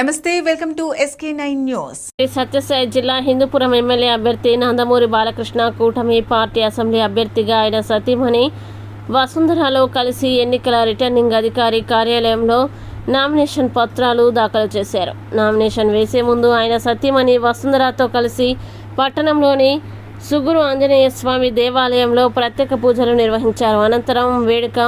నమస్తే welcome to SK nine news. Shri Sathya Sai Hindupuram MLA అభ్యర్థి నందమూరి బాలకృష్ణ కూటమి party assembly అభ్యర్థిగా ఆయన సతీమణి వసుంధరలో కలిసి ఎన్నికల రిటర్నింగ్ అధికారి కార్యాలయంలో నామినేషన్ పత్రాలు దాఖలు చేశారు. నామినేషన్ వేసే ముందు ఆయన సతీమణి వసుంధరతో కలిసి పట్టణంలోని సుగురు ఆంజనేయ స్వామి దేవాలయంలో ప్రత్యేక పూజలు నిర్వహించారు. అనంతరం వేడుక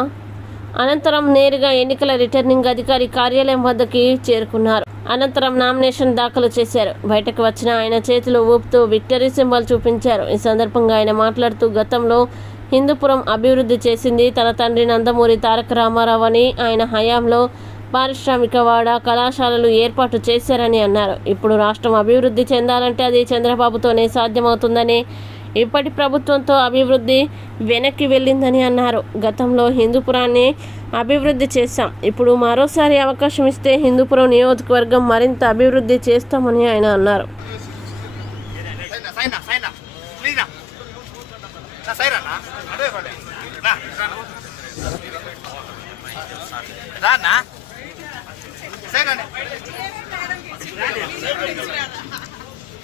అనంతరం నేరుగా ఎన్నికల రిటర్నింగ్ అధికారి కార్యాలయం వద్దకి చేరుకున్నారు. అనంతరం నామినేషన్ దాఖలు చేశారు. బయటకు వచ్చిన ఆయన చేతిలో ఊపుతూ విక్టరీ సింబల్ చూపించారు. ఈ సందర్భంగా ఆయన మాట్లాడుతూ గతంలో హిందూపురం అభివృద్ధి చేసింది తన తండ్రి నందమూరి తారక రామారావు అని ఆయన హయాంలో పారిశ్రామికవాడ కళాశాలలు ఏర్పాటు చేశారని అన్నారు. ఇప్పుడు రాష్ట్రం అభివృద్ధి చెందాలంటే అది చంద్రబాబుతోనే సాధ్యమవుతుందని ఇప్పటి ప్రభుత్వంతో అభివృద్ధి వెనక్కి వెళ్ళిందని అన్నారు. గతంలో హిందూపురాన్ని అభివృద్ధి చేశాం. ఇప్పుడు మరోసారి అవకాశం ఇస్తే హిందూపురం నియోజకవర్గం మరింత అభివృద్ధి చేస్తామని ఆయన అన్నారు. సైనా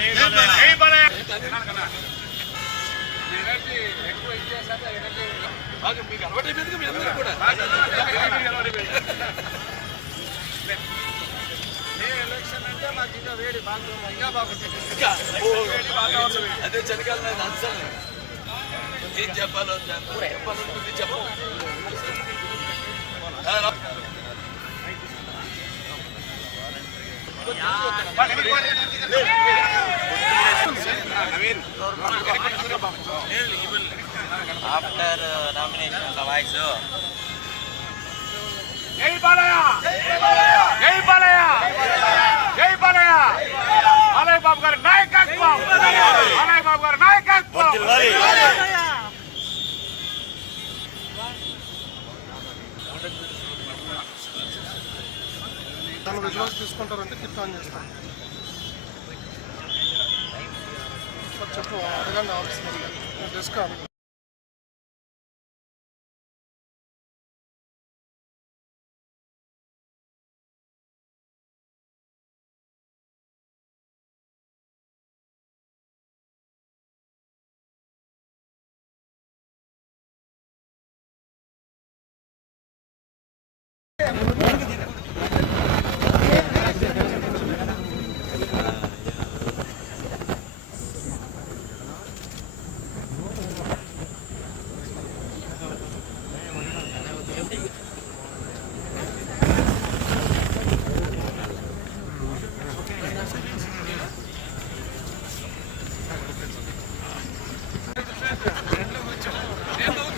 బాలయ్య జై బాలయ్య జై బాలయ్య అదే చలికాలం నేను అంశాలు ఏం చెప్పాలో చెప్పాలనుకుంది చెప్పు ఆఫ్టర్ నామినేషన్ వాయిస్ జై బాలయ్య జై బాలయ్య జై బాలయ్య బాలయ్య బాబు గారి నాయకత్వం బాలయ్య బాబు గారి నాయకత్వం దాని విజువల్స్ తీసుకుంటారంటే కిట్ ఆన్ చేస్తాం. చెప్పు అడగండి ఆఫీస్ డెస్క్ అడగండి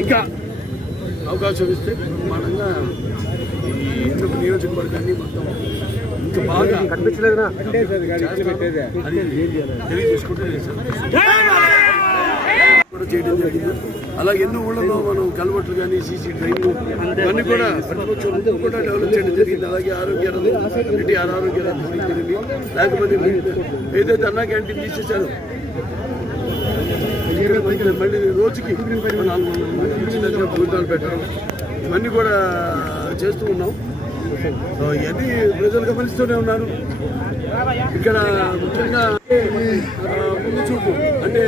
ఇంకా అవకాశం ఇస్తే బ్రహ్మాండంగా ఈ ఎందుకు నియోజకవర్గాన్ని మొత్తం ఇంత బాగా కనిపించలేదునా తెలియజేసుకుంటే చేయడం జరిగింది అలాగే ఎన్నో ఊళ్ళలో మనం కలవట్లు కానీ సీసీ డ్రైన్లు ఇవన్నీ కూడా ప్రతిపక్షం కూడా డెవలప్ చేయడం జరిగింది. అలాగే ఆరోగ్య రథం ఎన్టీఆర్ ఆరోగ్య రథం అయితేనేమి, లేకపోతే ఏదైతే అన్నా క్యాంటీన్ తీసేశారు మళ్ళీ రోజుకి నాలుగు వందల మంది పెట్టడం ఇవన్నీ కూడా చేస్తూ ఉన్నాం. ఇవన్నీ ప్రజలు గమనిస్తూనే ఉన్నారు. ఇక్కడ ముఖ్యంగా ముందు చూపు అంటే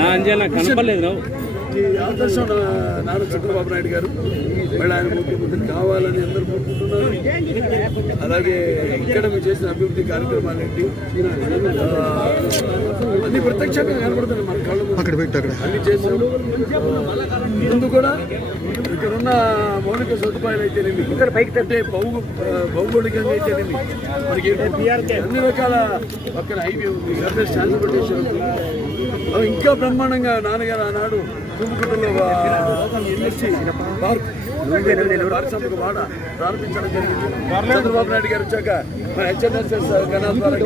నా అంజనా కనపడలేదు ఈ ఆదర్శం నాన్న చంద్రబాబు నాయుడు గారు మళ్ళీ ఆయన ముఖ్యమంత్రి కావాలని అందరూ కోరుకుంటున్నారు. అలాగే ఇక్కడ మేము చేసిన అభివృద్ధి కార్యక్రమాలేంటి ఆ, అన్ని ప్రత్యక్షంగా కనబడుతున్నాయి మన కళ్ళు ముందు. అన్ని ముందు కూడా ఇక్కడ ఉన్న మౌలిక సదుపాయాలు అయితేనేమి? ఇక్కడ పైకి అంటే భౌగ భౌగోళికంగా అయితేనేమి? మనకి అన్ని రకాల పక్కన హైవే ఉంది సర్వీస్ ట్రాన్స్పోర్టేషన్ ఉంది. అవి ఇంకా బ్రహ్మాండంగా నాన్నగారు ఆనాడు కుంభకుటలో ఎన్ఎస్సి పార్క్ పారిశ్రామిక వాడ ప్రారంభించడం జరిగింది. చంద్రబాబు నాయుడు గారు వచ్చాక మన హెచ్ఎన్ఎస్ఎస్ కెనాల్ ద్వారా